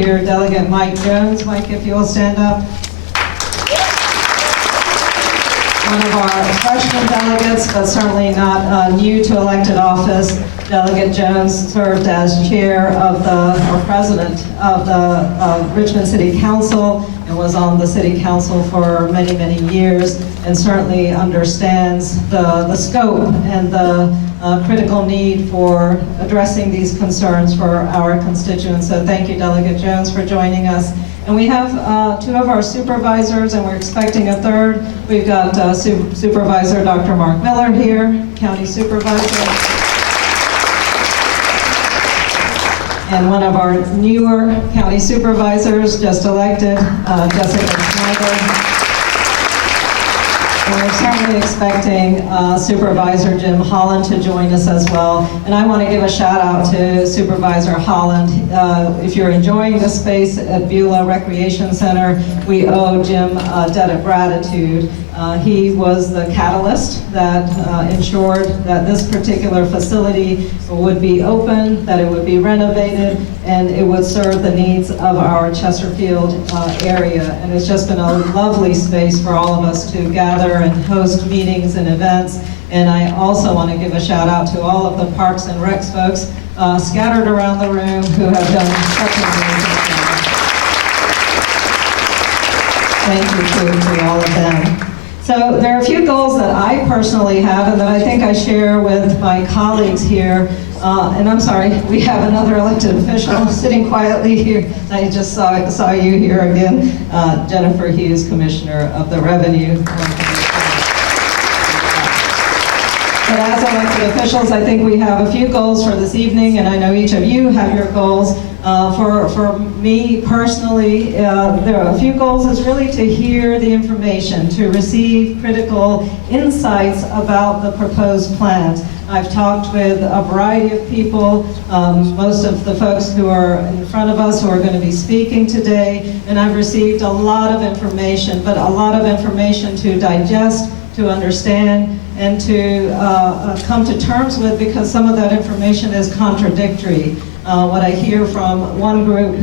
Here, Delegate Mike Jones. Mike, if you'll stand up. One of our freshman delegates, but certainly not new to elected office. Delegate Jones served as chair of or president of the Richmond City Council and was on the city council for many, many years, and certainly understands the scope and the critical need for addressing these concerns for our constituents. So thank you, Delegate Jones, for joining us. And we have two of our supervisors, and we're expecting a third. We've got Supervisor Dr. Mark Miller here, County Supervisor. And one of our newer county supervisors, just elected, Jessica Schneider. And we're certainly expecting Supervisor Jim Holland to join us as well. And I want to give a shout out to Supervisor Holland. If you're enjoying the space at Beulah Recreation Center, we owe Jim a debt of gratitude. He was the catalyst that ensured that this particular facility would be open, that it would be renovated, and it would serve the needs of our Chesterfield area. And it's just been a lovely space for all of us to gather and host meetings and events. And I also want to give a shout out to all of the Parks and Recs folks scattered around the room who have done such an amazing job. Thank you to all of them. So there are a few goals that I personally have and that I think I share with my colleagues here. And I'm sorry, we have another elected official sitting quietly here. I just saw you here again, Jennifer Hughes, Commissioner of the Revenue. But as elected officials, I think we have a few goals for this evening, and I know each of you have your goals. For me personally, there are a few goals is really to hear the information, to receive critical insights about the proposed plans. I've talked with a variety of people, most of the folks who are in front of us who are going to be speaking today, and I've received a lot of information, but a lot of information to digest, to understand, and to come to terms with, because some of that information is contradictory. What I hear from one group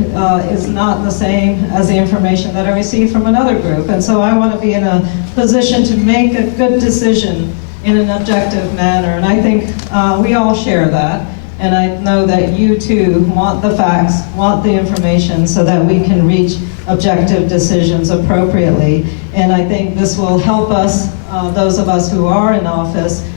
is not the same as the information that I receive from another group. And so I want to be in a position to make a good decision in an objective manner. And I think we all share that. And I know that you too want the facts, want the information so that we can reach objective decisions appropriately. And I think this will help us, those of us who are in office,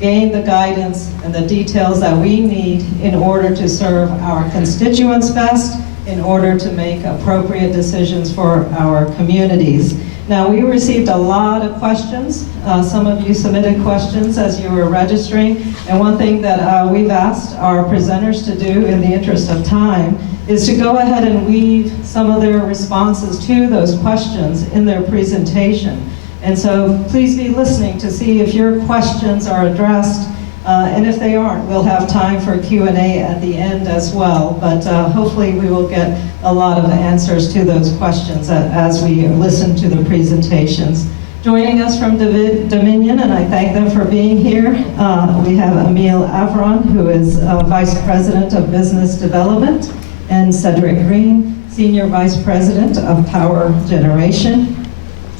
gain the guidance and the details that we need in order to serve our constituents best, in order to make appropriate decisions for our communities. Now, we received a lot of questions. Some of you submitted questions as you were registering, and one thing that we've asked our presenters to do in the interest of time is to go ahead and weave some of their responses to those questions in their presentation. And so please be listening to see if your questions are addressed, and if they aren't, we'll have time for Q&A at the end as well. But hopefully we will get a lot of answers to those questions as we listen to the presentations. Joining us from Dominion, and I thank them for being here, we have Emile Avron, who is Vice President of Business Development, and Cedric Green, Senior Vice President of Power Generation.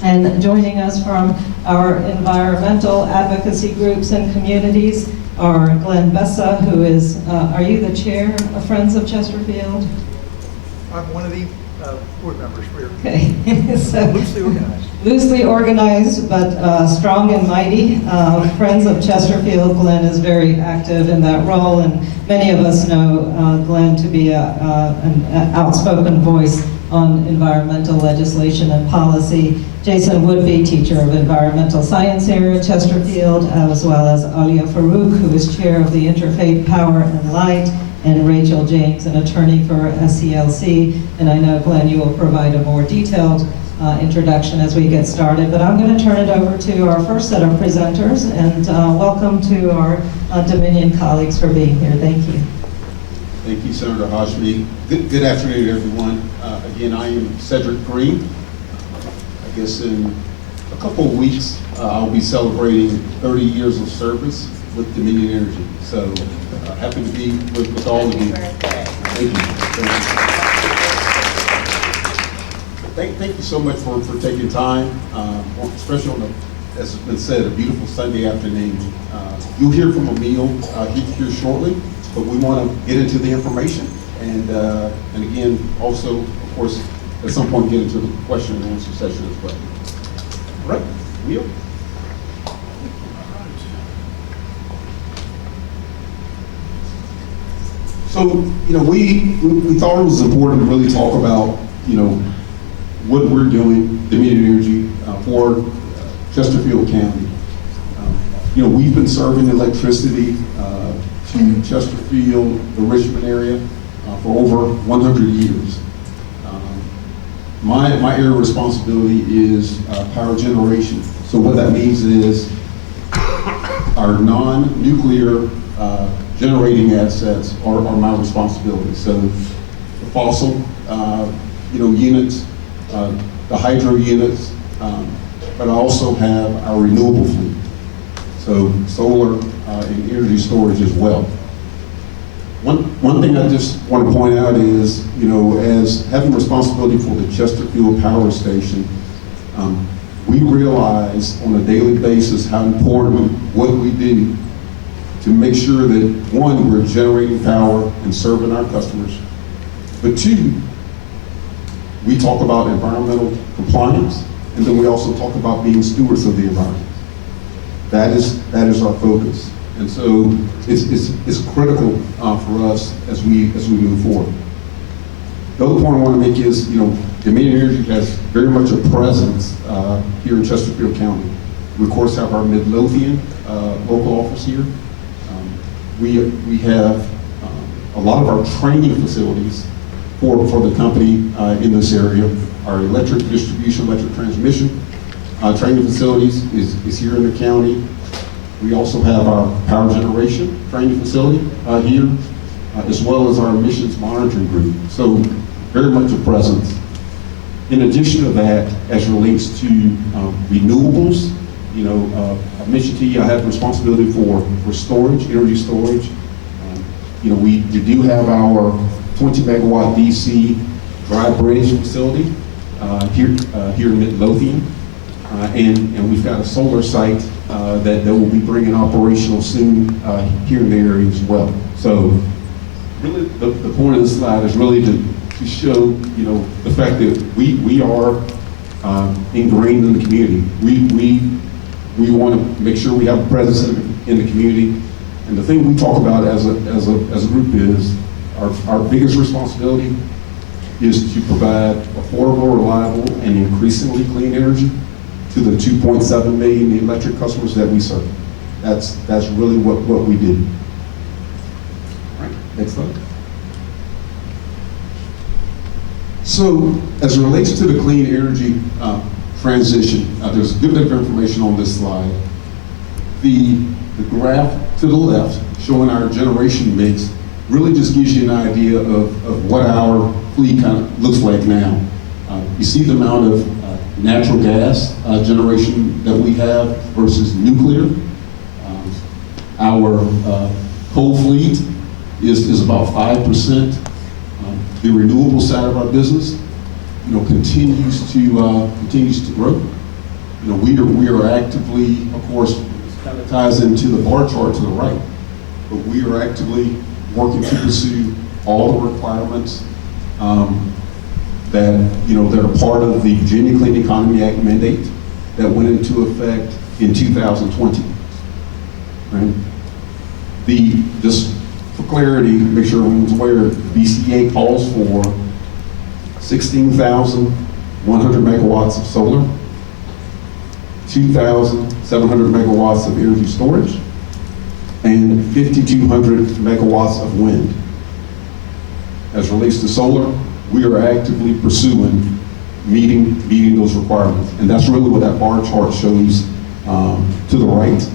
And joining us from our environmental advocacy groups and communities are Glenn Bessa, who is, are you the chair of Friends of Chesterfield? I'm one of the board members. We're so, loosely organized. Loosely organized, but strong and mighty. Friends of Chesterfield, Glenn is very active in that role, and many of us know Glenn to be an outspoken voice on environmental legislation and policy. Jason Woodby, teacher of environmental science here at Chesterfield, as well as Alia Farouk, who is chair of the Interfaith Power and Light, and Rachel James, an attorney for SCLC. And I know, Glenn, you will provide a more detailed introduction as we get started, but I'm going to turn it over to our first set of presenters, and welcome to our Dominion colleagues for being here. Thank you. Thank you, Senator Hashmi. Good afternoon, everyone. Again, I am Cedric Green. I guess in a couple of weeks, I'll be celebrating 30 years of service with Dominion Energy. So happy to be with all of you. Thank you. Thank you so much for taking time, especially on as has been said, a beautiful Sunday afternoon. You'll hear from Emil here shortly, but we want to get into the information and again, also, of course, at some point get into the question and answer session as well. All right, Emil? So, we thought it was important to really talk about, what we're doing, Dominion Energy, for Chesterfield County. We've been serving electricity to Chesterfield, the Richmond area, for over 100 years. My area of responsibility is power generation. So what that means is our non-nuclear generating assets are my responsibility. So the fossil, units, the hydro units, but I also have our renewable fleet. So solar and energy storage as well. One thing I just want to point out is, as having responsibility for the Chesterfield Power Station, we realize on a daily basis how important what we do to make sure that, one, we're generating power and serving our customers, but two, we talk about environmental compliance, and then we also talk about being stewards of the environment. That is our focus, and so it's critical for us as we move forward. The other point I want to make is, Dominion Energy has very much a presence here in Chesterfield County. We of course have our Midlothian local office here. We have a lot of our training facilities for the company in this area. Our electric distribution, electric transmission training facilities is here in the county. We also have our power generation training facility here, as well as our emissions monitoring group. So very much a presence. In addition to that, as it relates to renewables, I mentioned to you I have responsibility for storage, energy storage. We do have our 20 megawatt DC dry bridge facility here in Midlothian, and we've got a solar site that will be bringing operational soon here in the area as well. So really the point of this slide is really to show the fact that we are ingrained in the community. We want to make sure we have a presence in the community. And the thing we talk about as a group is our biggest responsibility is to provide affordable, reliable, and increasingly clean energy to the 2.7 million electric customers that we serve. That's really what we do. All right, next slide. So, as it relates to the clean energy transition, there's a good bit of information on this slide. The graph to the left, showing our generation mix, really just gives you an idea of what our fleet kind of looks like now. You see the amount of natural gas generation that we have versus nuclear. Our coal fleet is about 5%. The renewable side of our business, continues to grow. We are actively, of course, this kind of ties into the bar chart to the right, but we are actively working to pursue all the requirements that are part of the Virginia Clean Economy Act mandate that went into effect in 2020. Right? Just for clarity, make sure everyone's aware, BCA calls for 16,100 megawatts of solar, 2,700 megawatts of energy storage, and 5,200 megawatts of wind. As it relates to solar, we are actively pursuing meeting those requirements. And that's really what that bar chart shows to the right.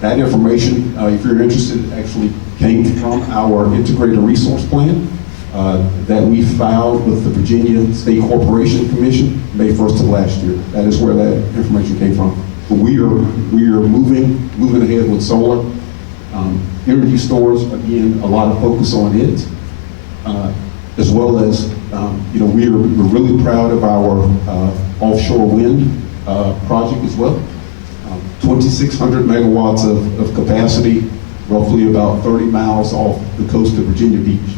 That information, if you're interested, actually came from our integrated resource plan that we filed with the Virginia State Corporation Commission May 1st of last year. That is where that information came from. But we are moving ahead with solar. Energy storage, again, a lot of focus on it. as well as, we're really proud of our offshore wind project as well. 2,600 megawatts of capacity, roughly about 30 miles off the coast of Virginia Beach,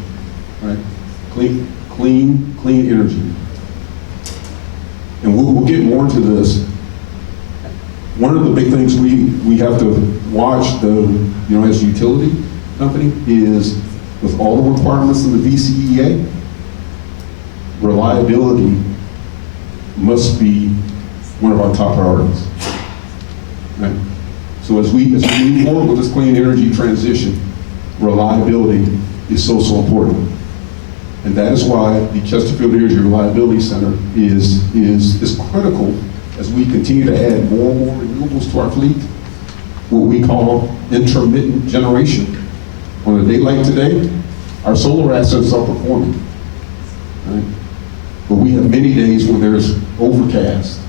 right? Clean energy. And we'll get more into this. One of the big things we have to watch, as a utility company, is with all the requirements of the VCEA, reliability must be one of our top priorities. Right? So as we move forward with this clean energy transition, reliability is so important. And that is why the Chesterfield Energy Reliability Center is critical as we continue to add more and more renewables to our fleet, what we call intermittent generation. On a day like today, our solar assets are performing, right? But we have many days where there's overcast,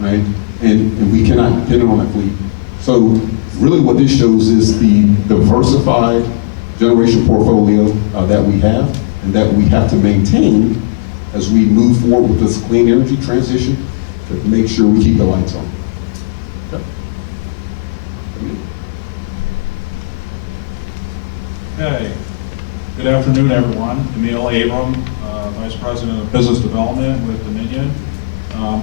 right? And we cannot depend on that fleet. So really what this shows is the diversified generation portfolio that we have and that we have to maintain as we move forward with this clean energy transition to make sure we keep the lights on. Okay. Okay. Good afternoon, everyone. Emil Abram, Vice President of Business Development with Dominion.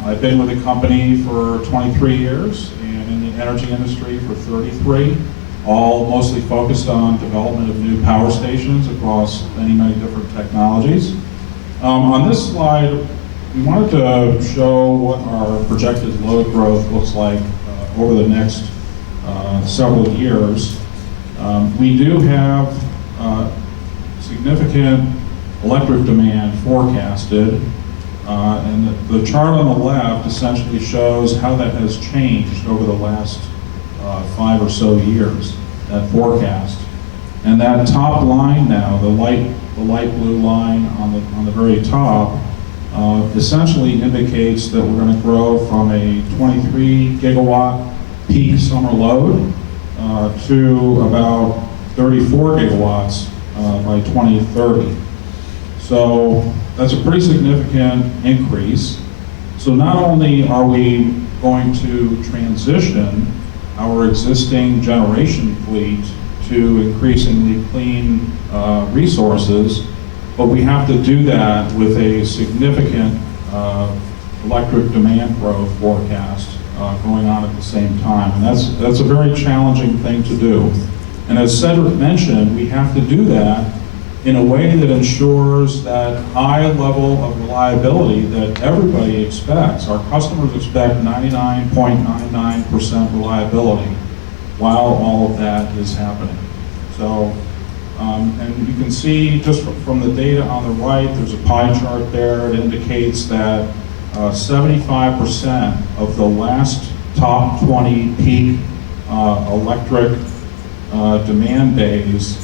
I've been with the company for 23 years and in the energy industry for 33, all mostly focused on development of new power stations across many different technologies. On this slide, we wanted to show what our projected load growth looks like over the next several years. We do have significant electric demand forecasted, and the chart on the left essentially shows how that has changed over the last 5 or so years, that forecast. And that top line now, the light blue line on the very top, essentially indicates that we're going to grow from a 23 gigawatt peak summer load to about 34 gigawatts by 2030. So that's a pretty significant increase. So not only are we going to transition our existing generation fleet to increasingly clean resources, but we have to do that with a significant electric demand growth forecast going on at the same time. And that's a very challenging thing to do. And as Cedric mentioned, we have to do that in a way that ensures that high level of reliability that everybody expects. Our customers expect 99.99% reliability while all of that is happening. So, and you can see just from the data on the right, there's a pie chart there. It indicates that 75% of the last top 20 peak electric demand days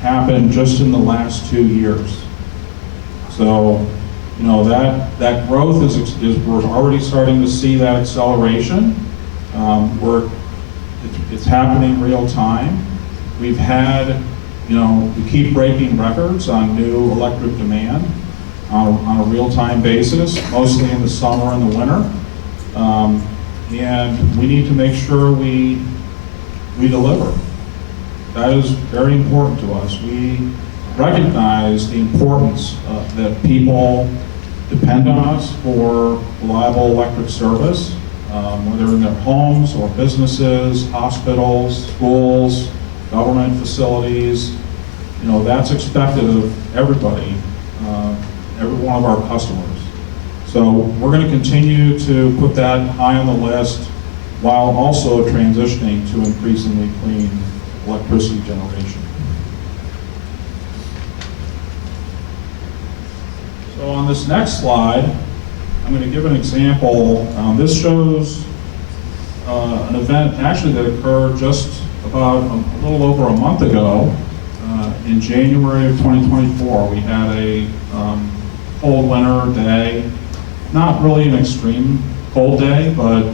happened just in the last 2 years. So, that growth is we're already starting to see that acceleration. It's happening real time. We've had, we keep breaking records on new electric demand on a real-time basis, mostly in the summer and the winter. And we need to make sure we deliver. That is very important to us. We recognize the importance that people depend on us for reliable electric service, whether in their homes or businesses, hospitals, schools, government facilities. That's expected of everybody, every one of our customers. So we're going to continue to put that high on the list while also transitioning to increasingly clean electricity generation. So on this next slide, I'm going to give an example. This shows an event actually that occurred just about a little over a month ago. In January of 2024, we had a cold winter day, not really an extreme cold day, but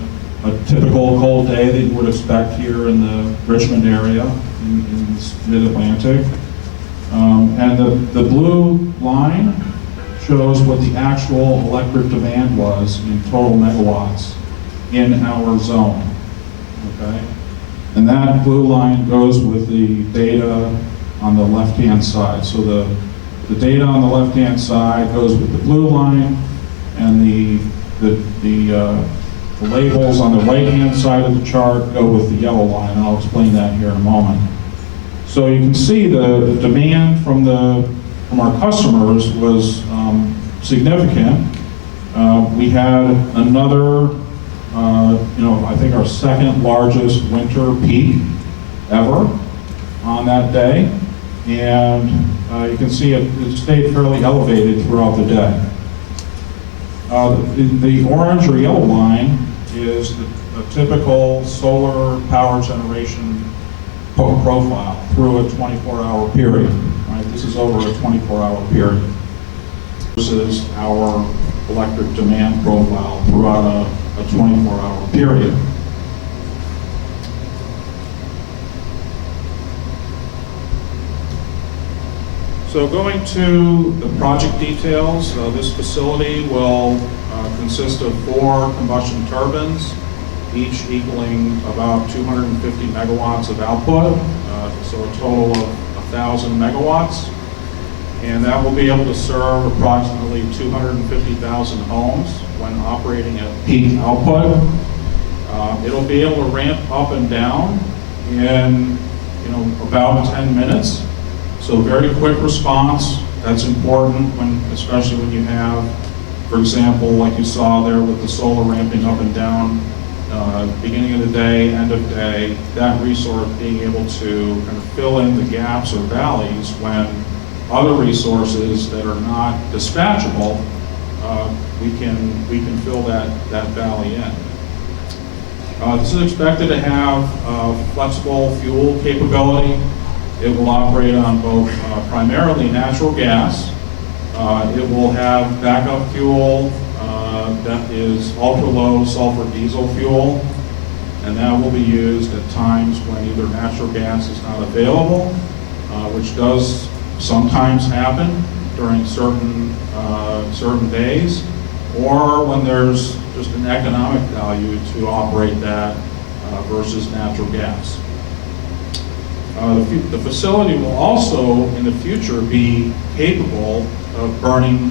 a typical cold day that you would expect here in the Richmond area in mid-Atlantic. And the blue line shows what the actual electric demand was in total megawatts in our zone, okay? And that blue line goes with the data on the left-hand side. So the data on the left-hand side goes with the blue line, and the labels on the right-hand side of the chart go with the yellow line, and I'll explain that here in a moment. So you can see the demand from our customers was significant. We had another, I think our second largest winter peak ever on that day, and you can see it stayed fairly elevated throughout the day. The orange or yellow line is a typical solar power generation profile through a 24-hour period. Right? This is over a 24-hour period versus our electric demand profile throughout a 24-hour period. So going to the project details, this facility will consist of 4 combustion turbines, each equaling about 250 megawatts of output, so a total of 1,000 megawatts. And that will be able to serve approximately 250,000 homes when operating at peak output. It'll be able to ramp up and down in about 10 minutes. So very quick response. That's important especially when you have, for example, like you saw there with the solar ramping up and down, beginning of the day, end of day, that resource being able to kind of fill in the gaps or valleys when other resources that are not dispatchable, we can fill that valley in. This is expected to have flexible fuel capability. It will operate on both primarily natural gas. It will have backup fuel that is ultra-low sulfur diesel fuel, and that will be used at times when either natural gas is not available, which does sometimes happen during certain days, or when there's just an economic value to operate that versus natural gas. The facility will also, in the future, be capable of burning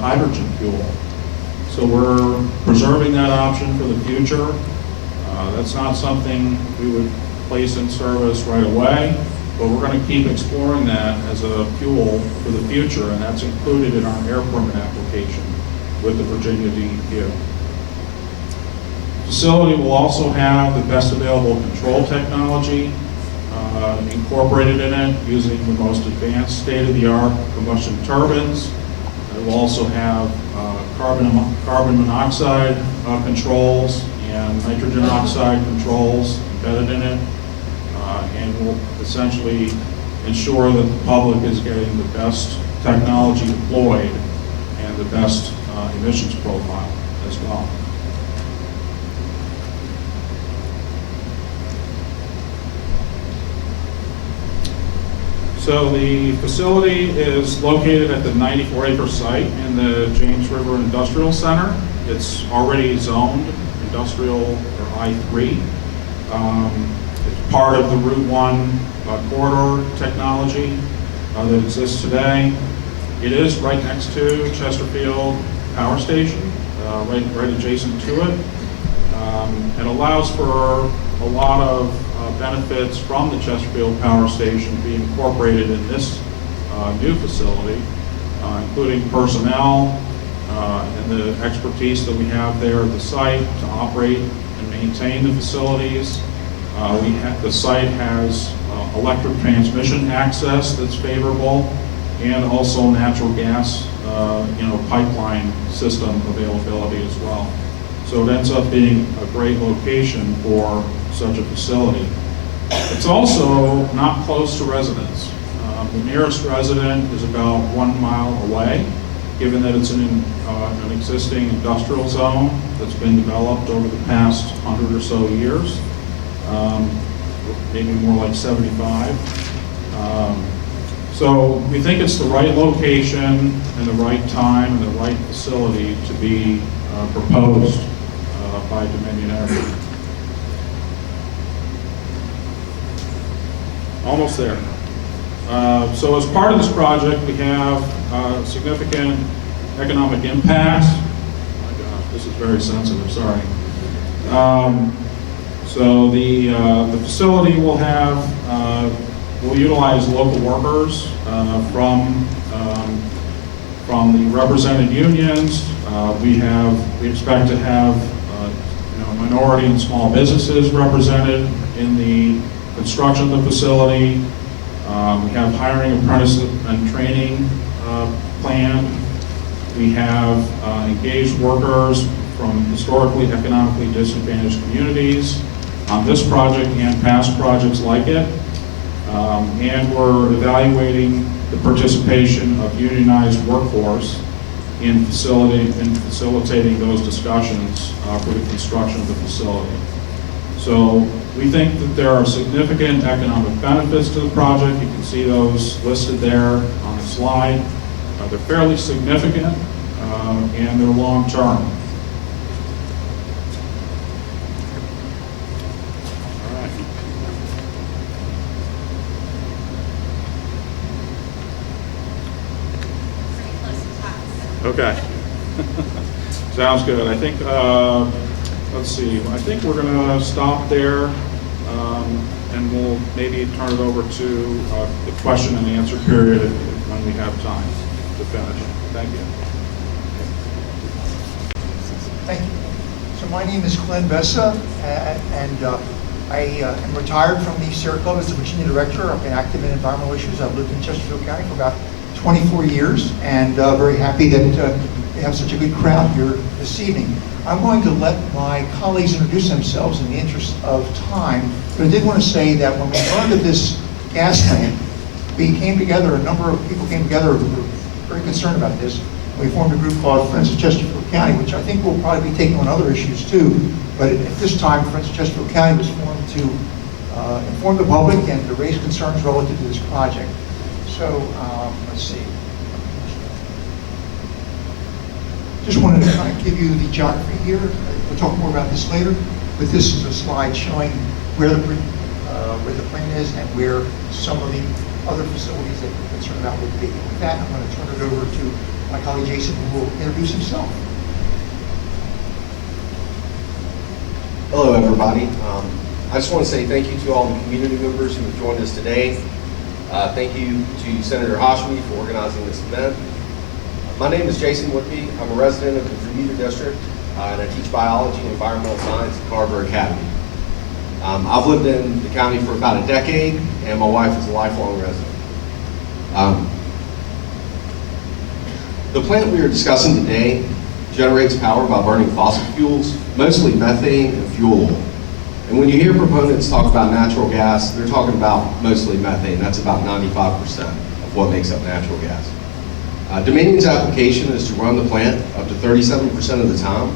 hydrogen fuel. So we're preserving that option for the future. That's not something we would place in service right away, but we're going to keep exploring that as a fuel for the future, and that's included in our air permit application with the Virginia DEQ. The facility will also have the best available control technology incorporated in it, using the most advanced state-of-the-art combustion turbines. It will also have carbon monoxide controls and nitrogen oxide controls embedded in it, and will essentially ensure that the public is getting the best technology deployed and the best emissions profile as well. So the facility is located at the 94-acre site in the James River Industrial Center. It's already zoned industrial or I3. It's part of the Route 1 corridor technology that exists today. It is right next to Chesterfield Power Station, right adjacent to it. It allows for a lot of benefits from the Chesterfield Power Station being incorporated in this new facility, including personnel and the expertise that we have there at the site to operate and maintain the facilities. The site has electric transmission access that's favorable, and also natural gas pipeline system availability as well. So it ends up being a great location for such a facility. It's also not close to residents. The nearest resident is about 1 mile away, given that it's an existing industrial zone that's been developed over the past 100 or so years, maybe more like 75. So we think it's the right location and the right time and the right facility to be proposed by Dominion Energy. Almost there. So as part of this project, we have significant economic impacts. Oh my gosh, this is very sensitive, sorry. So the facility will have, will utilize local workers from the represented unions. We expect to have minority and small businesses represented in the construction of the facility. We have hiring, apprentices, and training planned. We have engaged workers from historically economically disadvantaged communities on this project and past projects like it. And we're evaluating the participation of unionized workforce in facilitating those discussions for the construction of the facility. So we think that there are significant economic benefits to the project. You can see those listed there on the slide. They're fairly significant and they're long-term. All right. Okay. Sounds good. I think, let's see, I think we're going to stop there and we'll maybe turn it over to the question and answer period when we have time to finish. Thank you. Thank you. So my name is Glenn Bessa, and I am retired from the Sierra Club as the Virginia Director. I've been active in environmental issues. I've lived in Chesterfield County for about 24 years, and very happy that we have such a good crowd here this evening. I'm going to let my colleagues introduce themselves in the interest of time, but I did want to say that when we learned of this gas plant, we came together, a number of people came together who were very concerned about this. We formed a group called Friends of Chesterfield County, which I think will probably be taking on other issues too. But at this time, Friends of Chesterfield County was formed to inform the public and to raise concerns relative to this project. So let's see. Just wanted to kind of give you the geography here. We'll talk more about this later, but this is a slide showing where the plant is and where some of the other facilities that we're concerned about would be. With that, I'm going to turn it over to my colleague Jason, who will introduce himself. Hello, everybody. I just want to say thank you to all the community members who have joined us today. Thank you to Senator Hashmi for organizing this event. My name is Jason Whitby. I'm a resident of the Bermuda District, and I teach biology and environmental science at Carver Academy. I've lived in the county for about a decade, and my wife is a lifelong resident. The plant we are discussing today generates power by burning fossil fuels, mostly methane and fuel oil. And when you hear proponents talk about natural gas, they're talking about mostly methane. That's about 95% of what makes up natural gas. Dominion's application is to run the plant up to 37% of the time.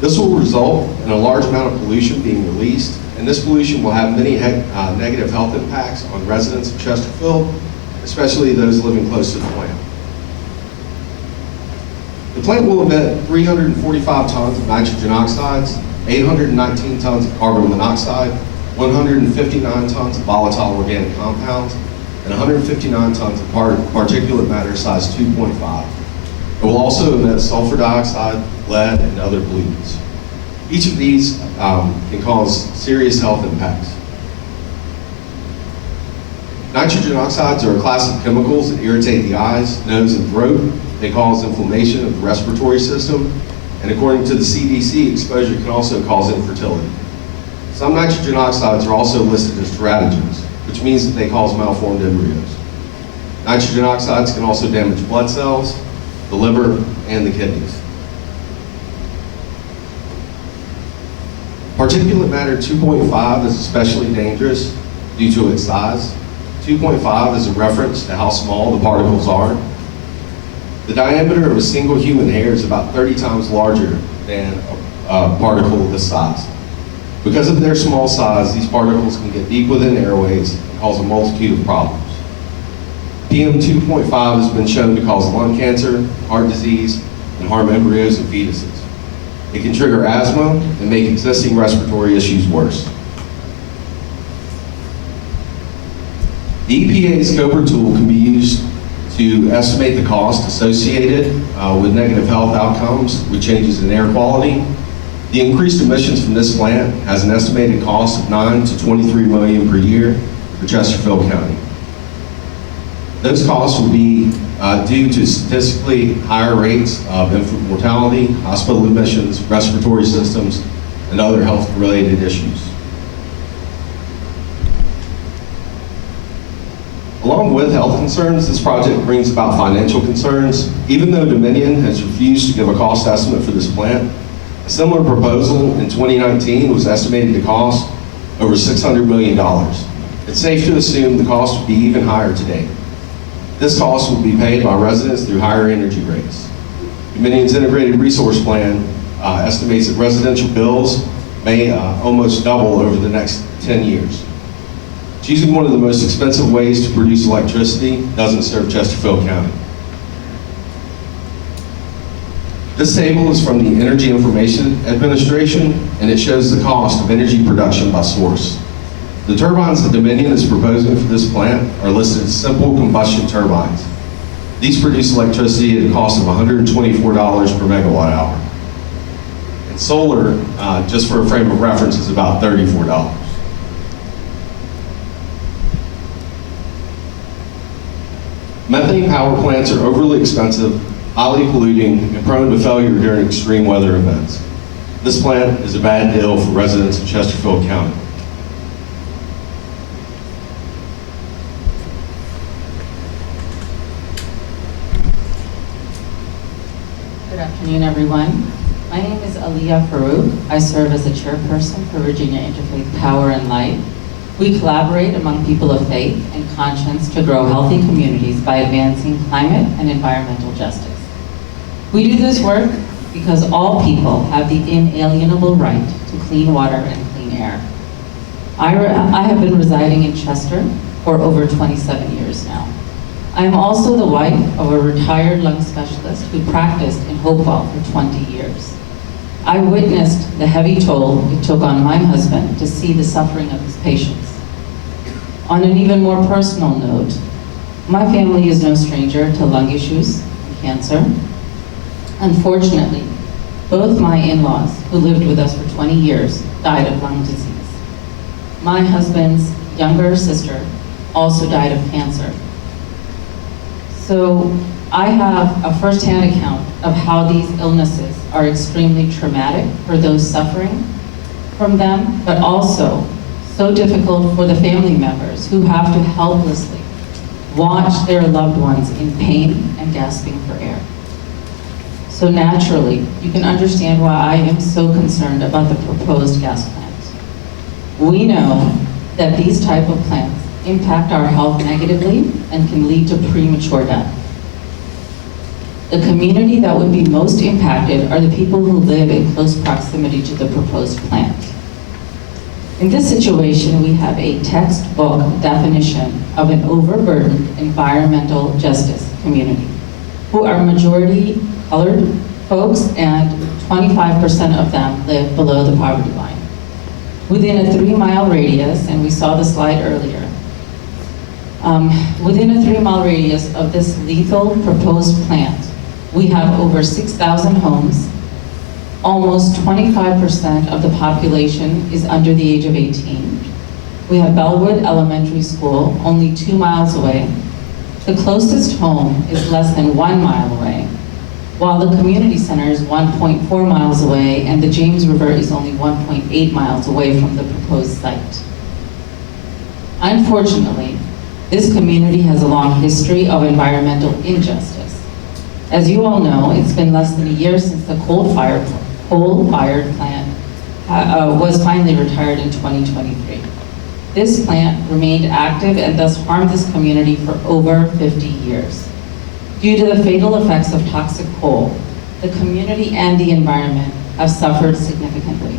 This will result in a large amount of pollution being released, and this pollution will have many negative health impacts on residents of Chesterfield, especially those living close to the plant. The plant will emit 345 tons of nitrogen oxides, 819 tons of carbon monoxide, 159 tons of volatile organic compounds, and 159 tons of particulate matter size 2.5. It will also emit sulfur dioxide, lead, and other pollutants. Each of these can cause serious health impacts. Nitrogen oxides are a class of chemicals that irritate the eyes, nose, and throat. They cause inflammation of the respiratory system, and according to the CDC, exposure can also cause infertility. Some nitrogen oxides are also listed as teratogens, which means that they cause malformed embryos. Nitrogen oxides can also damage blood cells, the liver, and the kidneys. Particulate matter 2.5 is especially dangerous due to its size. 2.5 is a reference to how small the particles are. The diameter of a single human hair is about 30 times larger than a particle of this size. Because of their small size, these particles can get deep within airways and cause a multitude of problems. PM 2.5 has been shown to cause lung cancer, heart disease, and harm embryos and fetuses. It can trigger asthma and make existing respiratory issues worse. The EPA's COBRA tool can be used to estimate the cost associated with negative health outcomes with changes in air quality. The increased emissions from this plant has an estimated cost of $9 to $23 million per year for Chesterfield County. Those costs will be due to statistically higher rates of infant mortality, hospital admissions, respiratory systems, and other health-related issues. Along with health concerns, this project brings about financial concerns. Even though Dominion has refused to give a cost estimate for this plant, a similar proposal in 2019 was estimated to cost over $600 million. It's safe to assume the cost would be even higher today. This cost will be paid by residents through higher energy rates. Dominion's integrated resource plan estimates that residential bills may almost double over the next 10 years. Choosing one of the most expensive ways to produce electricity doesn't serve Chesterfield County. This table is from the Energy Information Administration, and it shows the cost of energy production by source. The turbines that Dominion is proposing for this plant are listed as simple combustion turbines. These produce electricity at a cost of $124 per megawatt hour. And solar, just for a frame of reference, is about $34. Methane power plants are overly expensive, highly polluting, and prone to failure during extreme weather events. This plant is a bad deal for residents of Chesterfield County. Good afternoon, everyone. My name is Aliyah Farouk. I serve as the chairperson for Virginia Interfaith Power and Light. We collaborate among people of faith and conscience to grow healthy communities by advancing climate and environmental justice. We do this work because all people have the inalienable right to clean water and clean air. I have been residing in Chester for over 27 years now. I am also the wife of a retired lung specialist who practiced in Hopewell for 20 years. I witnessed the heavy toll it took on my husband to see the suffering of his patients. On an even more personal note, my family is no stranger to lung issues and cancer. Unfortunately, both my in-laws, who lived with us for 20 years, died of lung disease. My husband's younger sister also died of cancer. So I have a first-hand account of how these illnesses are extremely traumatic for those suffering from them, but also so difficult for the family members who have to helplessly watch their loved ones in pain and gasping for air. So naturally, you can understand why I am so concerned about the proposed gas plants. We know that these type of plants impact our health negatively and can lead to premature death. The community that would be most impacted are the people who live in close proximity to the proposed plant. In this situation, we have a textbook definition of an overburdened environmental justice community, who are majority colored folks, and 25% of them live below the poverty line. Within a 3-mile radius, and we saw the slide earlier, within a 3-mile radius of this lethal proposed plant, we have over 6,000 homes. Almost 25% of the population is under the age of 18. We have Bellwood Elementary School, only 2 miles away. The closest home is less than 1 mile away, while the community center is 1.4 miles away, and the James River is only 1.8 miles away from the proposed site. Unfortunately, this community has a long history of environmental injustice. As you all know, it's been less than a year since the coal-fired plant was finally retired in 2023. This plant remained active and thus harmed this community for over 50 years. Due to the fatal effects of toxic coal, the community and the environment have suffered significantly.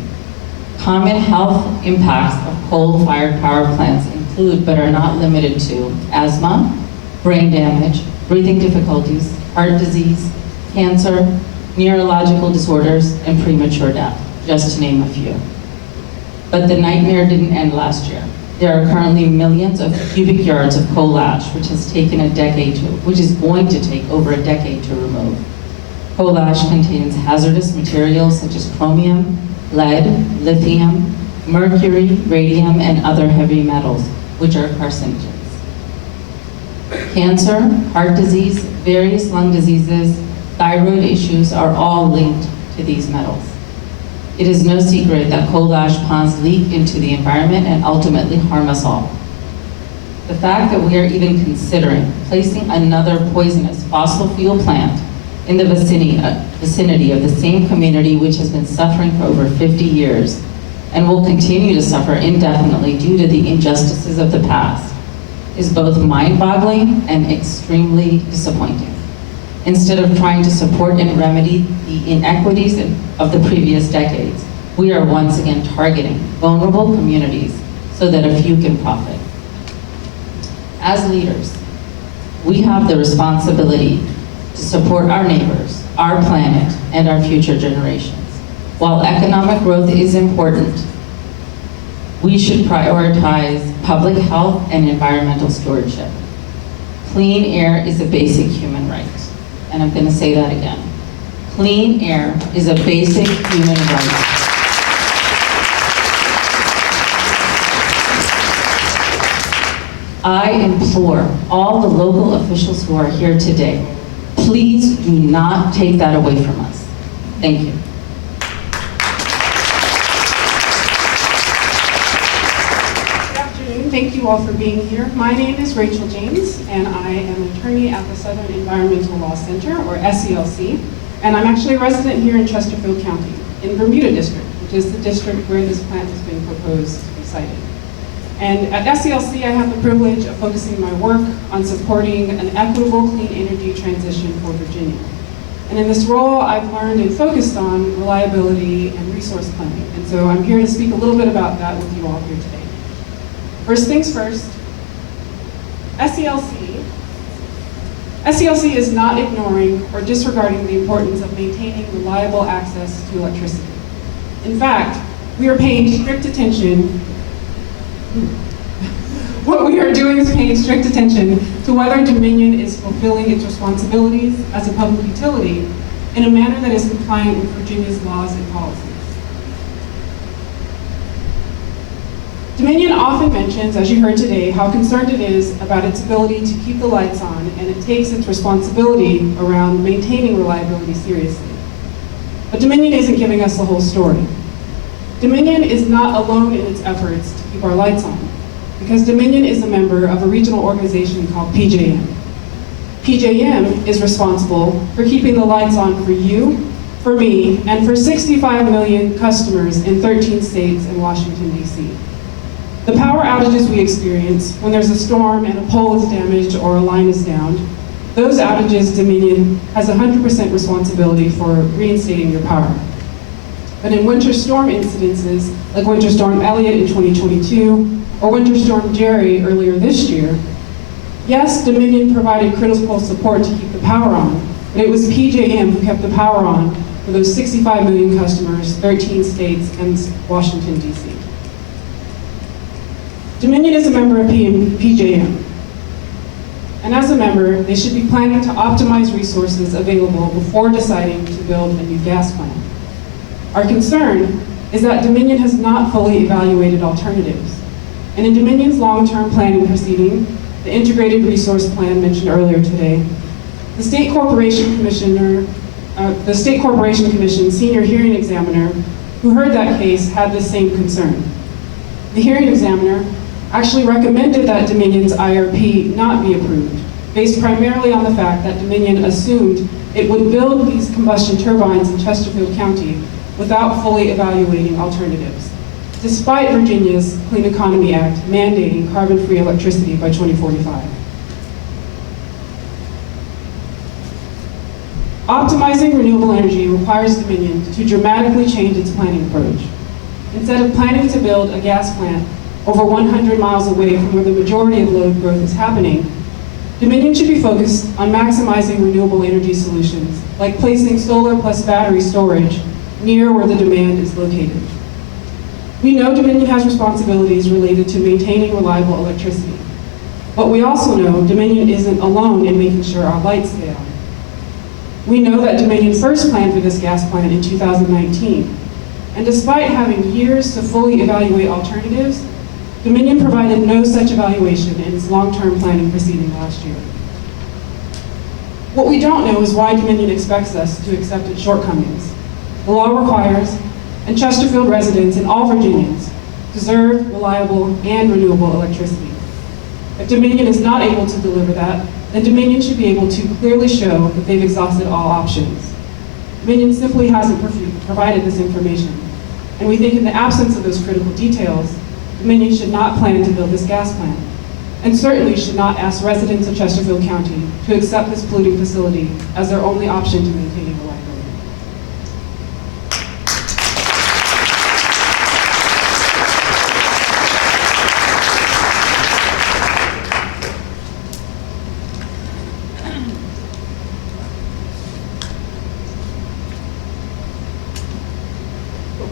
Common health impacts of coal-fired power plants include, but are not limited to, asthma, brain damage, breathing difficulties, heart disease, cancer, neurological disorders, and premature death, just to name a few. But the nightmare didn't end last year. There are currently millions of cubic yards of coal ash, which is going to take over a decade to remove. Coal ash contains hazardous materials such as chromium, lead, lithium, mercury, radium, and other heavy metals, which are carcinogens. Cancer, heart disease, various lung diseases, thyroid issues are all linked to these metals. It is no secret that coal ash ponds leak into the environment and ultimately harm us all. The fact that we are even considering placing another poisonous fossil fuel plant in the vicinity of the same community which has been suffering for over 50 years and will continue to suffer indefinitely due to the injustices of the past is both mind-boggling and extremely disappointing. Instead of trying to support and remedy the inequities of the previous decades, we are once again targeting vulnerable communities so that a few can profit. As leaders, we have the responsibility to support our neighbors, our planet, and our future generations. While economic growth is important, we should prioritize public health and environmental stewardship. Clean air is a basic human right. And I'm going to say that again. Clean air is a basic human right. I implore all the local officials who are here today, please do not take that away from us. Thank you. Thank you all for being here. My name is Rachel James, and I am an attorney at the Southern Environmental Law Center, or SELC, and I'm actually a resident here in Chesterfield County, in Bermuda District, which is the district where this plant has been proposed to be sited. And at SELC, I have the privilege of focusing my work on supporting an equitable clean energy transition for Virginia. And in this role, I've learned and focused on reliability and resource planning. And so I'm here to speak a little bit about that with you all here today. First things first, SELC is not ignoring or disregarding the importance of maintaining reliable access to electricity. In fact, we are paying strict attention. What we are doing is paying strict attention to whether Dominion is fulfilling its responsibilities as a public utility in a manner that is compliant with Virginia's laws and policies. Dominion often mentions, as you heard today, how concerned it is about its ability to keep the lights on, and it takes its responsibility around maintaining reliability seriously. But Dominion isn't giving us the whole story. Dominion is not alone in its efforts to keep our lights on, because Dominion is a member of a regional organization called PJM. PJM is responsible for keeping the lights on for you, for me, and for 65 million customers in 13 states and Washington, D.C. The power outages we experience when there's a storm and a pole is damaged or a line is down, those outages Dominion has 100% responsibility for reinstating your power. But in winter storm incidences, like Winter Storm Elliott in 2022, or Winter Storm Jerry earlier this year, yes, Dominion provided critical support to keep the power on, but it was PJM who kept the power on for those 65 million customers, 13 states, and Washington, D.C. Dominion is a member of PJM, and as a member, they should be planning to optimize resources available before deciding to build a new gas plant. Our concern is that Dominion has not fully evaluated alternatives, and in Dominion's long-term planning proceeding, the Integrated Resource Plan mentioned earlier today, the State Corporation Commission senior hearing examiner who heard that case had the same concern. The hearing examiner actually recommended that Dominion's IRP not be approved, based primarily on the fact that Dominion assumed it would build these combustion turbines in Chesterfield County without fully evaluating alternatives, despite Virginia's Clean Economy Act mandating carbon-free electricity by 2045. Optimizing renewable energy requires Dominion to dramatically change its planning approach. Instead of planning to build a gas plant over 100 miles away from where the majority of load growth is happening, Dominion should be focused on maximizing renewable energy solutions, like placing solar plus battery storage near where the demand is located. We know Dominion has responsibilities related to maintaining reliable electricity, but we also know Dominion isn't alone in making sure our lights stay on. We know that Dominion first planned for this gas plant in 2019, and despite having years to fully evaluate alternatives, Dominion provided no such evaluation in its long-term planning proceeding last year. What we don't know is why Dominion expects us to accept its shortcomings. The law requires, and Chesterfield residents and all Virginians deserve reliable and renewable electricity. If Dominion is not able to deliver that, then Dominion should be able to clearly show that they've exhausted all options. Dominion simply hasn't provided this information, and we think in the absence of those critical details, Dominion should not plan to build this gas plant, and certainly should not ask residents of Chesterfield County to accept this polluting facility as their only option to maintaining reliability.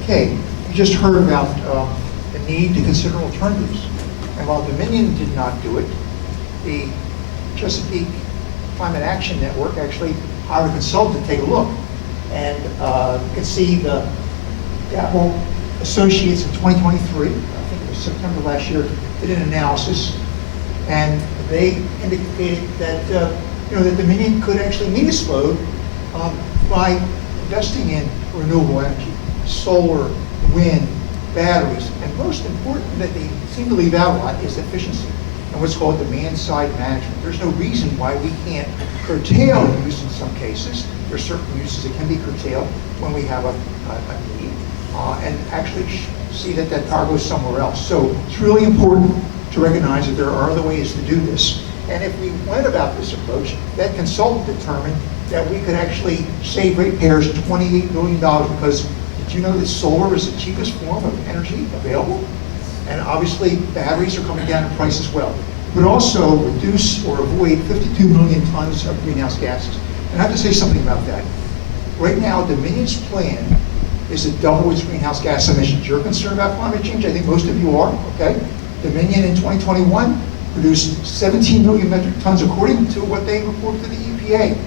Okay, you just heard about the need to consider alternatives. And while Dominion did not do it, the Chesapeake Climate Action Network actually hired a consultant to take a look. And you can see the Apple Associates in 2023, I think it was September last year, did an analysis, and they indicated that that Dominion could actually meet its load by investing in renewable energy, solar, wind, batteries, and most important that they seem to leave out a lot is efficiency and what's called demand-side management. There's no reason why we can't curtail use in some cases. There are certain uses that can be curtailed when we have a need, and actually see that that power goes somewhere else. So it's really important to recognize that there are other ways to do this. And if we went about this approach, that consultant determined that we could actually save ratepayers $28 billion because did you know that solar is the cheapest form of energy available? And obviously batteries are coming down in price as well. But also reduce or avoid 52 million tons of greenhouse gases. And I have to say something about that. Right now, Dominion's plan is to double its greenhouse gas emissions. You're concerned about climate change? I think most of you are, okay? Dominion in 2021 produced 17 million metric tons according to what they reported to the EPA.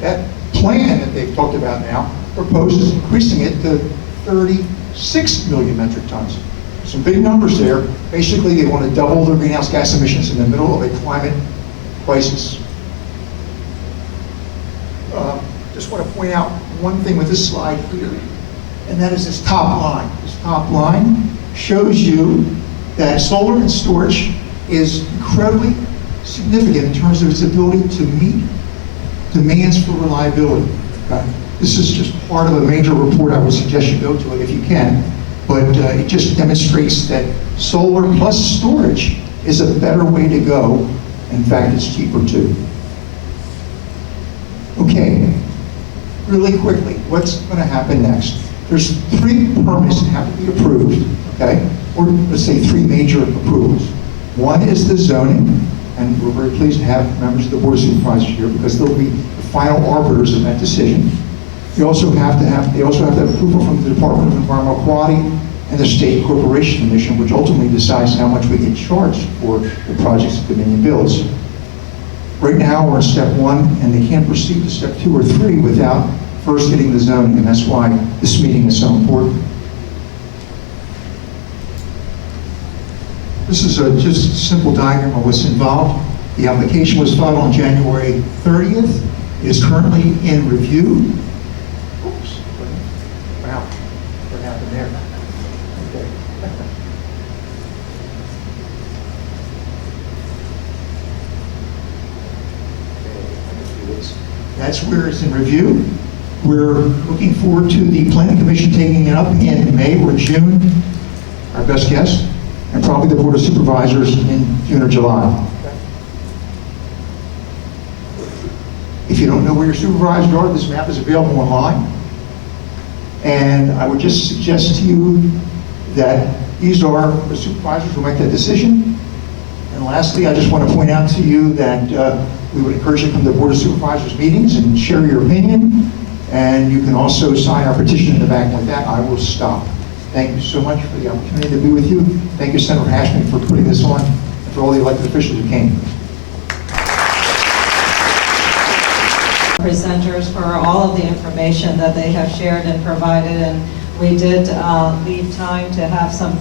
That plan that they've talked about now proposes increasing it to 36 million metric tons. Some big numbers there. Basically, they want to double their greenhouse gas emissions in the middle of a climate crisis. Just want to point out one thing with this slide here, and that is this top line. This top line shows you that solar and storage is incredibly significant in terms of its ability to meet demands for reliability. Okay? This is just part of a major report. I would suggest you go to it if you can. But it just demonstrates that solar plus storage is a better way to go. In fact, it's cheaper too. Okay, really quickly, what's going to happen next? There's 3 permits that have to be approved, okay? Or let's say 3 major approvals. One is the zoning, and we're very pleased to have members of the Board of Supervisors here because they'll be the final arbiters of that decision. They also have to have approval from the Department of Environmental Quality and the State Corporation Commission, which ultimately decides how much we get charged for the projects that Dominion builds. Right now, we're in step 1, and they can't proceed to step 2 or 3 without first getting the zoning, and that's why this meeting is so important. This is just a simple diagram of what's involved. The application was filed on January 30th. It is currently in review. Oops. Wow. What happened there? Okay. That's where it's in review. We're looking forward to the Planning Commission taking it up in May or June, our best guess, and probably the Board of Supervisors in June or July. If you don't know where your supervisors are, this map is available online. And I would just suggest to you that these are the supervisors who make that decision. And lastly, I just want to point out to you that We would encourage you to come to the Board of Supervisors meetings and share your opinion. And you can also sign our petition in the back. And with that, I will stop. Thank you so much for the opportunity to be with you. Thank you, Senator Hashmi, for putting this on, and for all the elected officials who came. Presenters for all of the information that they have shared and provided, and we did leave time to have some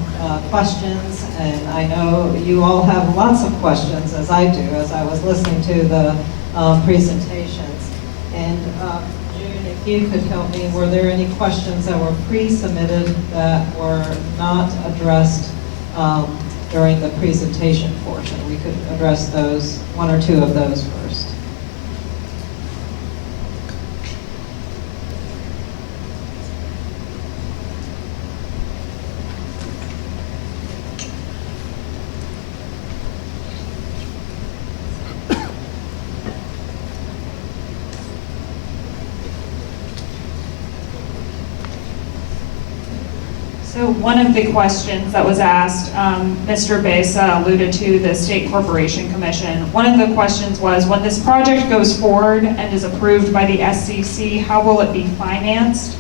questions, and I know you all have lots of questions, as I do, as I was listening to the presentations. And June, if you could help me, were there any questions that were pre-submitted that were not addressed during the presentation portion? We could address those, one or two of those first. So one of the questions that was asked, Mr. Besa alluded to the State Corporation Commission. One of the questions was, when this project goes forward and is approved by the SCC, how will it be financed?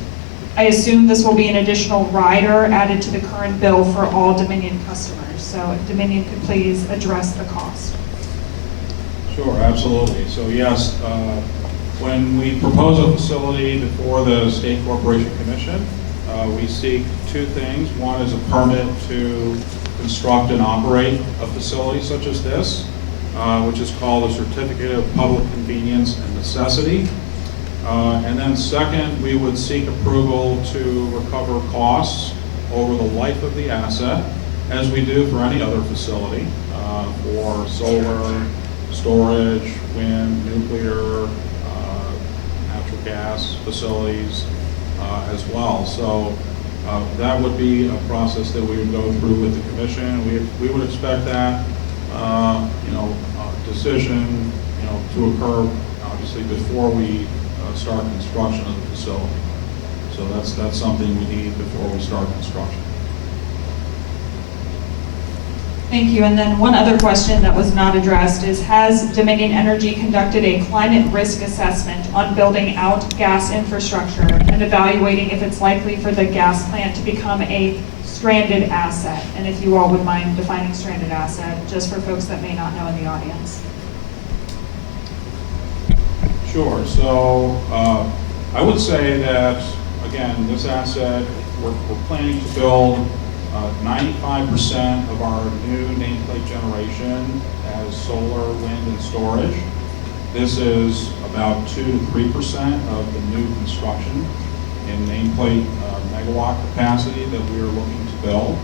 I assume this will be an additional rider added to the current bill for all Dominion customers. So if Dominion could please address the cost. Sure, absolutely. So yes, when we propose a facility before the State Corporation Commission, we seek two things. One is a permit to construct and operate a facility such as this, which is called a Certificate of Public Convenience and Necessity. And then second, we would seek approval to recover costs over the life of the asset, as we do for any other facility, for solar, storage, wind, nuclear, natural gas facilities, as well. So that would be a process that we would go through with the commission. We would expect that decision to occur obviously before we start construction of the facility. So that's something we need before we start construction. Thank you. And then one other question that was not addressed is, has Dominion Energy conducted a climate risk assessment on building out gas infrastructure and evaluating if it's likely for the gas plant to become a stranded asset? And if you all would mind defining stranded asset, just for folks that may not know in the audience. Sure. So I would say that, again, this asset, we're planning to build 95% of our new nameplate generation as solar, wind, and storage. This is about 2 to 3% of the new construction in nameplate megawatt capacity that we are looking to build.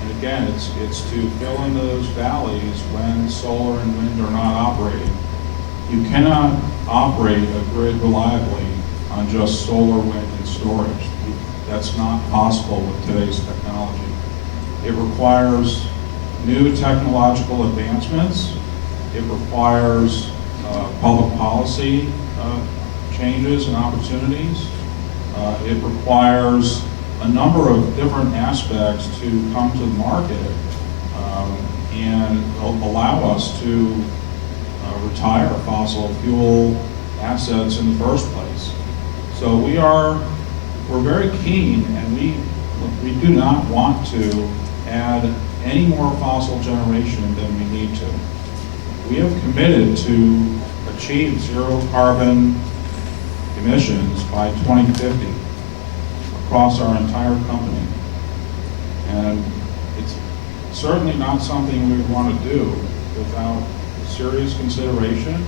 And again, it's to fill in those valleys when solar and wind are not operating. You cannot operate a grid reliably on just solar, wind, and storage. That's not possible with today's technology. It requires new technological advancements. It requires public policy changes and opportunities. It requires a number of different aspects to come to the market and allow us to retire fossil fuel assets in the first place. So we're very keen, and we do not want to add any more fossil generation than we need to. We have committed to achieve zero carbon emissions by 2050 across our entire company. And it's certainly not something we want to do without serious consideration,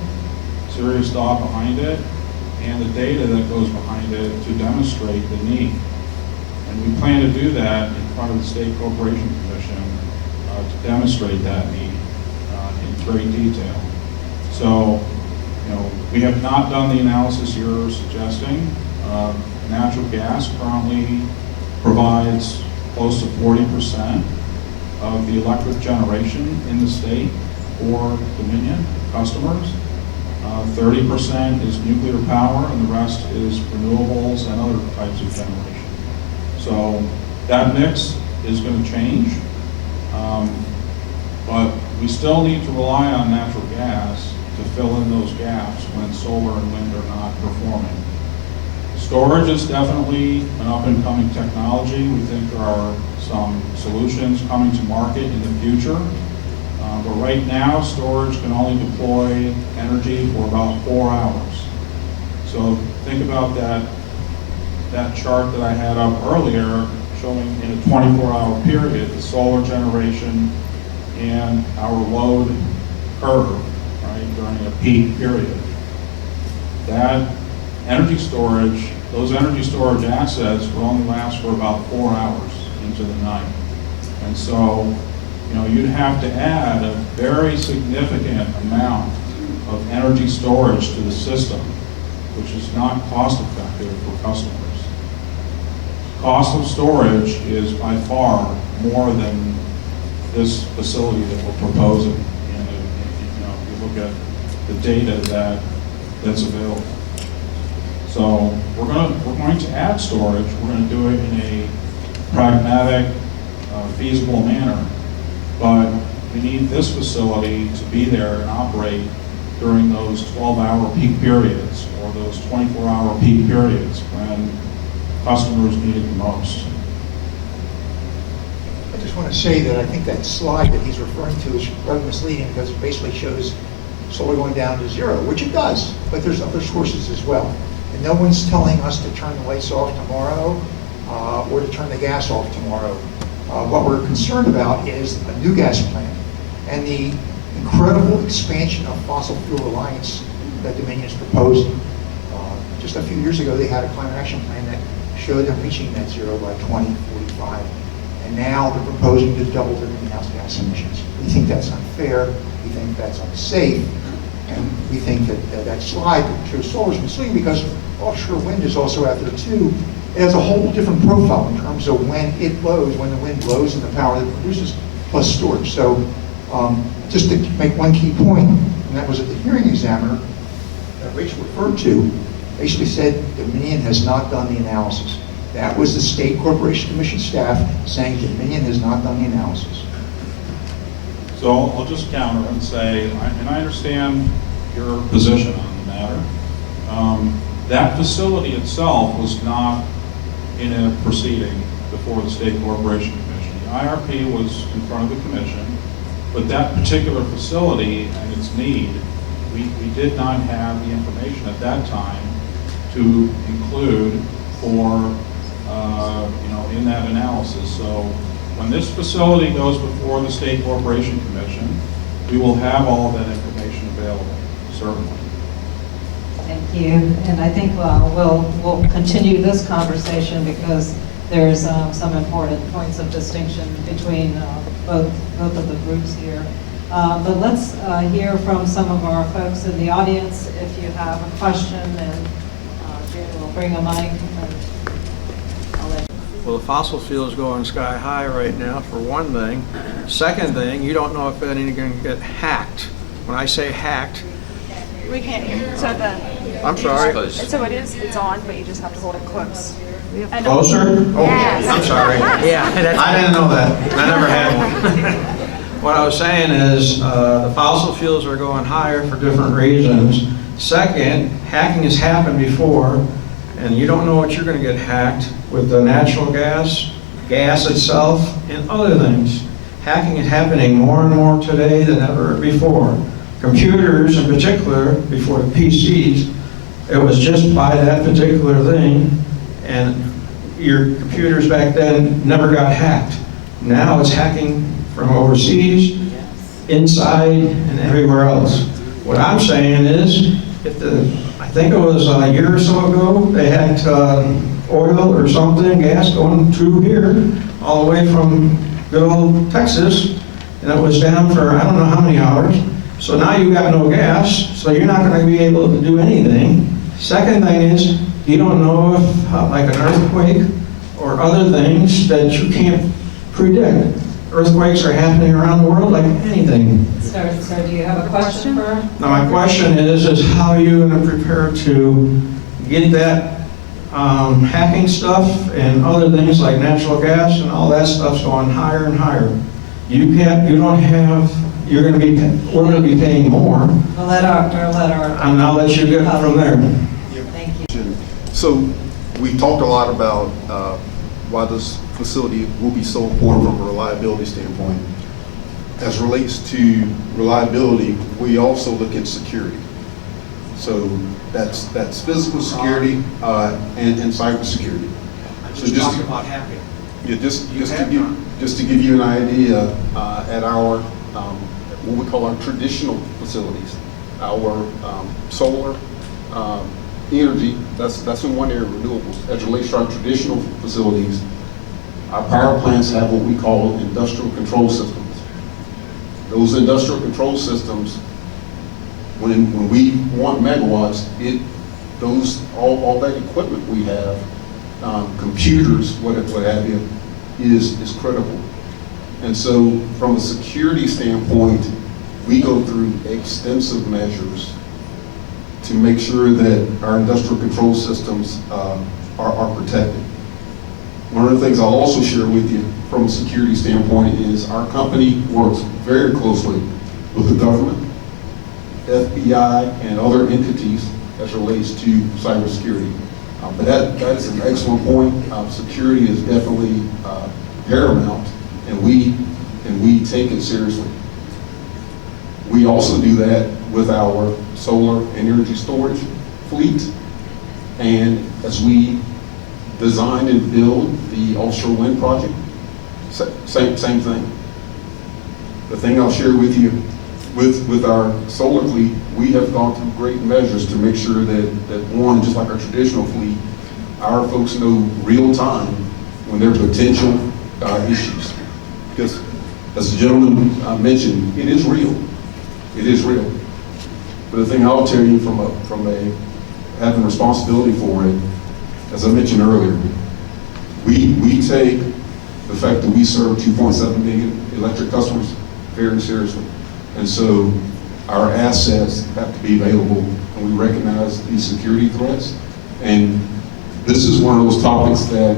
serious thought behind it, and the data that goes behind it to demonstrate the need. And we plan to do that in front of the State Corporation Commission to demonstrate that need in great detail. So, we have not done the analysis you're suggesting. Natural gas currently provides close to 40% of the electric generation in the state for Dominion customers. 30% is nuclear power, and the rest is renewables and other types of generation. So that mix is going to change, but we still need to rely on natural gas to fill in those gaps when solar and wind are not performing. Storage is definitely an up-and-coming technology. We think there are some solutions coming to market in the future. But right now, storage can only deploy energy for about 4 hours. So think about that chart that I had up earlier showing in a 24-hour period the solar generation and our load curve, right, during a peak period. That energy storage, those energy storage assets will only last for about 4 hours into the night. And so, you'd have to add a very significant amount of energy storage to the system, which is not cost effective for customers. Cost of storage is by far more than this facility that we're proposing. And if you look at the data that's available. So we're going to add storage. We're going to do it in a pragmatic, feasible manner. But we need this facility to be there and operate during those 12-hour peak periods or those 24-hour peak periods when customers need it the most. I just want to say that I think that slide that he's referring to is rather misleading because it basically shows solar going down to zero, which it does, but there's other sources as well. And no one's telling us to turn the lights off tomorrow or to turn the gas off tomorrow. What we're concerned about is a new gas plant and the incredible expansion of fossil fuel reliance that Dominion is proposing. Just a few years ago, they had a climate action plan that showed them reaching net zero by 2045. And now they're proposing to double their greenhouse gas emissions. We think that's unfair. We think that's unsafe. And we think that that slide that shows solar is misleading because offshore wind is also out there too. It has a whole different profile in terms of when it blows, when the wind blows and the power that it produces, plus storage. So just to make one key point, and that was at the hearing examiner that Rachel referred to, basically said Dominion has not done the analysis. That was the State Corporation Commission staff saying Dominion has not done the analysis. So I'll just counter and say, and I understand your position on the matter. That facility itself was not in a proceeding before the State Corporation Commission. The IRP was in front of the commission, but that particular facility and its need, we did not have the information at that time to include for, in that analysis. So when this facility goes before the State Corporation Commission, we will have all of that information available, certainly. Thank you. And I think we'll continue this conversation because there's some important points of distinction between both of the groups here. But let's hear from some of our folks in the audience. If you have a question, and June will bring a mic. I'll let you. Well, the fossil fuel is going sky high right now, for one thing. Second thing, you don't know if anything's going to get hacked. When I say hacked, We can't hear. So I'm sorry. so it is. It's on, but you just have to hold it close. And Closer? Oh, Yes. I'm sorry. Yeah, I didn't know that. I never had one. What I was saying is the fossil fuels are going higher for different reasons. Second, hacking has happened before, and you don't know what you're going to get hacked with the natural gas itself, and other things. Hacking is happening more and more today than ever before. Computers in particular, before the PCs, it was just buy that particular thing, and your computers back then never got hacked. Now it's hacking from overseas, inside, and everywhere else. What I'm saying is, I think it was a year or so ago, they had oil or something, gas going through here, all the way from good old Texas, and it was down for I don't know how many hours. So now you got no gas, so you're not going to be able to do anything. Second thing is, you don't know if, like an earthquake or other things that you can't predict. Earthquakes are happening around the world like anything. Sir, do you have a question for? Now my question is how are you going to prepare to get that hacking stuff and other things like natural gas and all that stuff's going higher and higher. You we're going to be paying more, We'll let our, and I'll let you get from there. thank you. So we talked a lot about why this facility will be so important from a reliability standpoint. As relates to reliability, we also look at security. So that's physical security and cybersecurity. So just to, happy. yeah, just to give you an idea, at our what we call our traditional facilities, our solar energy, that's in one area, renewables. As it relates to our traditional facilities, our power plants have what we call industrial control systems. Those industrial control systems, when we want megawatts, all that equipment we have, computers, what have you, is critical. And so from a security standpoint, we go through extensive measures to make sure that our industrial control systems are protected. One of the things I'll also share with you from a security standpoint is our company works very closely with the government, FBI, and other entities as it relates to cybersecurity. But that is an excellent point. Security is definitely paramount, and we take it seriously. We also do that with our solar and energy storage fleet, and as we design and build the offshore wind project, same thing. The thing I'll share with you, with our solar fleet, we have gone through great measures to make sure that one, just like our traditional fleet, our folks know real time when there are potential issues. Because as the gentleman mentioned, it is real. It is real. But the thing I'll tell you from a having responsibility for it, as I mentioned earlier, we take the fact that we serve 2.7 million electric customers very seriously. And so our assets have to be available, and we recognize these security threats. And this is one of those topics that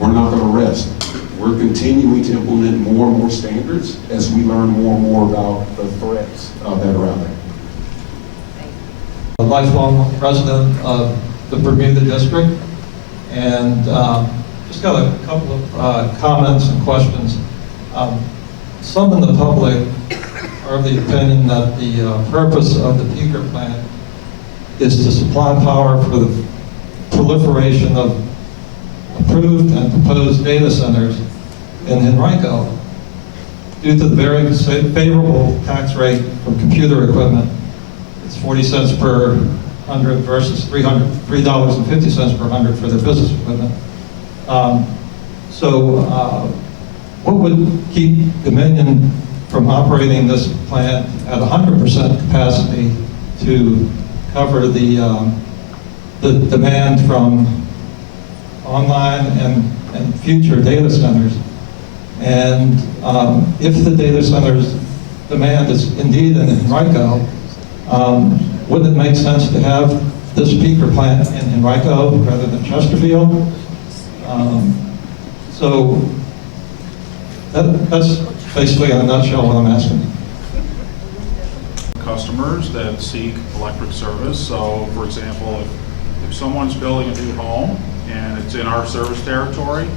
we're not going to rest. We're continuing to implement more and more standards as we learn more and more about the threats that are out there. A lifelong resident of the Bermuda District, and just got a couple of comments and questions. Some in the public are of the opinion that the purpose of the peaker plant is to supply power for the proliferation of approved and proposed data centers in Henrico. Due to the very favorable tax rate for computer equipment, it's 40 cents per 100 versus $3.50 per 100 for their business equipment. What would keep Dominion from operating this plant at 100% capacity to cover the demand from online and future data centers? And if the data centers demand is indeed in Henrico, wouldn't it make sense to have this peaker plant in Henrico rather than Chesterfield? That's basically in a nutshell what I'm asking. Customers that seek electric service. So, for example, if someone's building a new home and it's in our service territory,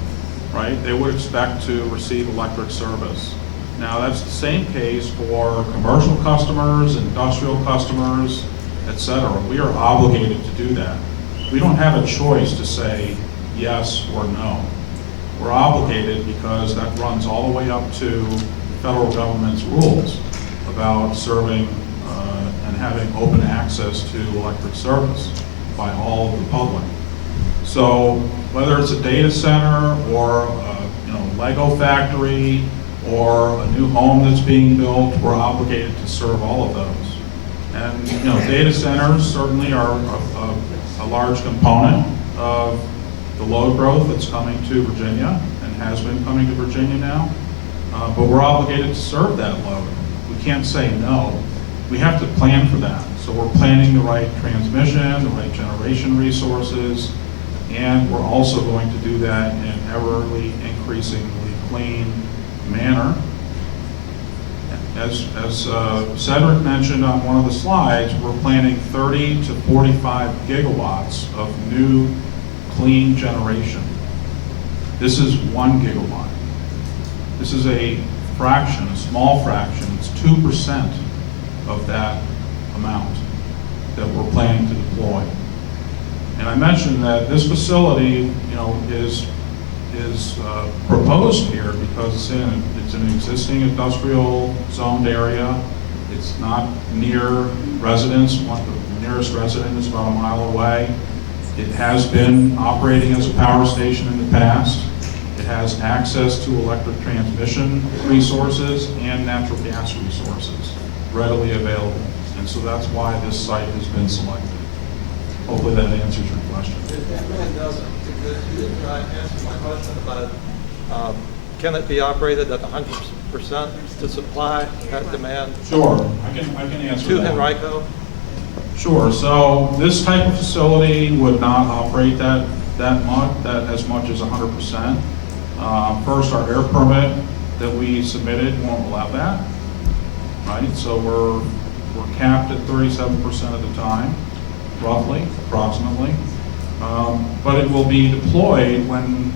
right, they would expect to receive electric service. Now, that's the same case for commercial customers, industrial customers, etc. We are obligated to do that. We don't have a choice to say yes or no. We're obligated because that runs all the way up to the federal government's rules about serving and having open access to electric service by all of the public. So whether it's a data center or a Lego factory or a new home that's being built, we're obligated to serve all of those. And data centers certainly are a large component of the load growth that's coming to Virginia and has been coming to Virginia now. But we're obligated to serve that load. We can't say no. We have to plan for that. So we're planning the right transmission, the right generation resources, and we're also going to do that in an ever increasingly clean manner. As Cedric mentioned on one of the slides, we're planning 30 to 45 gigawatts of new clean generation. This is 1 gigawatt. This is a fraction, a small fraction. It's 2% of that amount that we're planning to deploy. And I mentioned that this facility, is proposed here because it's an existing industrial zoned area. It's not near residents. The nearest resident is about a mile away. It has been operating as a power station in the past. It has access to electric transmission resources and natural gas resources readily available. And so that's why this site has been selected. Hopefully that answers your question. It really doesn't, because you didn't answer my question about, can it be operated at 100% to supply that demand? Sure, I can answer To that. Henrico? Sure, so this type of facility would not operate that as much as 100%. First, our air permit that we submitted won't allow that, right? So we're capped at 37% of the time, roughly, approximately. But it will be deployed when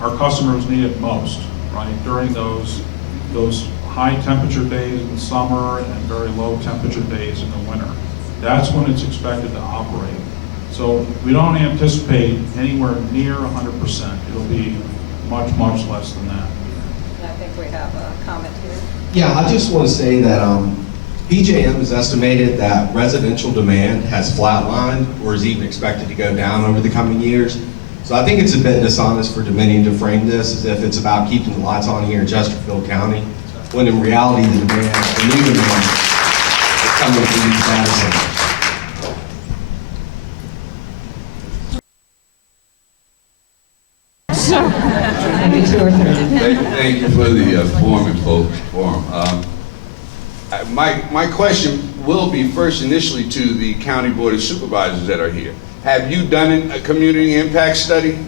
our customers need it most, right? During those high temperature days in the summer and very low temperature days in the winter. That's when it's expected to operate. So we don't anticipate anywhere near 100%. It'll be much, much less than that. I think we have a comment here. Yeah, I just want to say that PJM has estimated that residential demand has flatlined or is even expected to go down over the coming years. So I think it's a bit dishonest for Dominion to frame this as if it's about keeping the lights on here in Chesterfield County, when in reality the new demand is coming from these data centers. Maybe 2 or 3. Thank you for the forum. My question will be first initially to the County Board of Supervisors that are here. Have you done a community impact study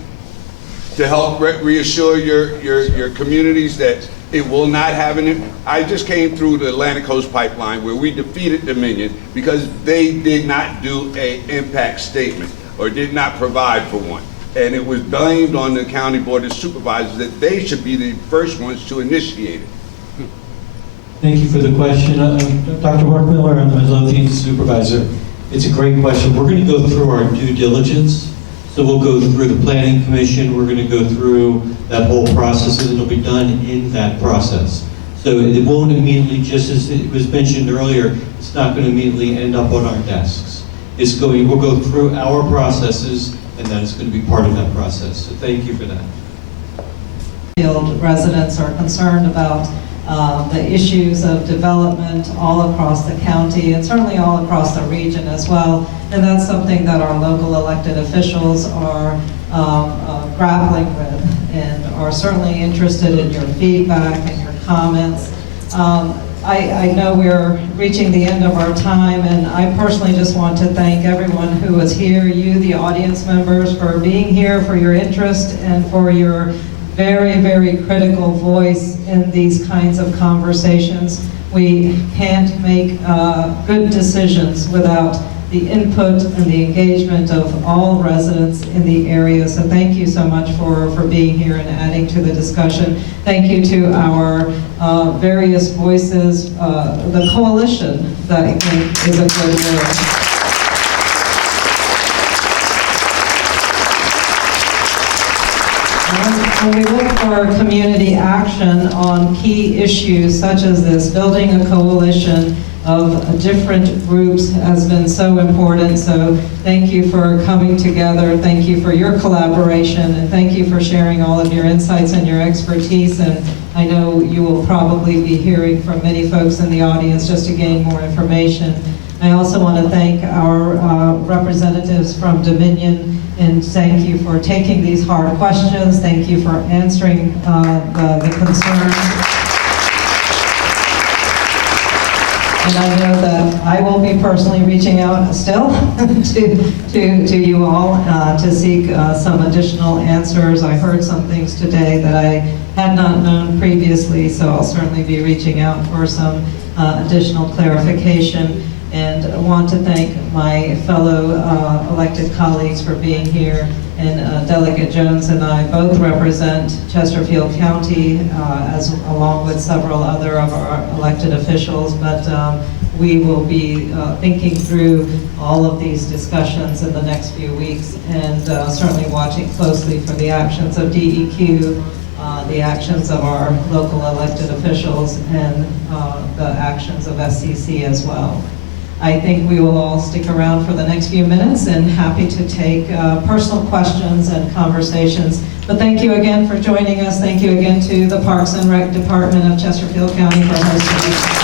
to help reassure your communities that it will not have an impact? I just came through the Atlantic Coast Pipeline where we defeated Dominion because they did not do an impact statement or did not provide for one. And it was blamed on the County Board of Supervisors that they should be the first ones to initiate it. Thank you for the question. Dr. Mark Miller, I'm the Midlothian supervisor. It's a great question. We're going to go through our due diligence. So we'll go through the Planning Commission. We're going to go through that whole process, and it'll be done in that process. So it won't immediately, just as it was mentioned earlier, it's not going to immediately end up on our desks. We'll go through our processes, and then it's going to be part of that process. So thank you for that. Field residents are concerned about the issues of development all across the county and certainly all across the region as well. And that's something that our local elected officials are grappling with and are certainly interested in your feedback and your comments. I know we're reaching the end of our time, and I personally just want to thank everyone who was here, you, the audience members, for being here, for your interest, and for your very, very critical voice in these kinds of conversations. We can't make good decisions without the input and the engagement of all residents in the area. So thank you so much for being here and adding to the discussion. Thank you to our various voices, the coalition that I think is a good word. When we look for community action on key issues such as this, building a coalition of different groups has been so important. So thank you for coming together. Thank you for your collaboration, and thank you for sharing all of your insights and your expertise. And I know you will probably be hearing from many folks in the audience just to gain more information. I also want to thank our representatives from Dominion, and thank you for taking these hard questions. Thank you for answering the concerns. And I know that I will be personally reaching out still to you all to seek some additional answers. I heard some things today that I had not known previously, so I'll certainly be reaching out for some additional clarification. And I want to thank my fellow elected colleagues for being here. And Delegate Jones and I both represent Chesterfield County, along with several other of our elected officials, but we will be thinking through all of these discussions in the next few weeks, and certainly watching closely for the actions of DEQ, the actions of our local elected officials, and the actions of SCC as well. I think we will all stick around for the next few minutes, and happy to take personal questions and conversations. But thank you again for joining us. Thank you again to the Parks and Rec Department of Chesterfield County for hosting us.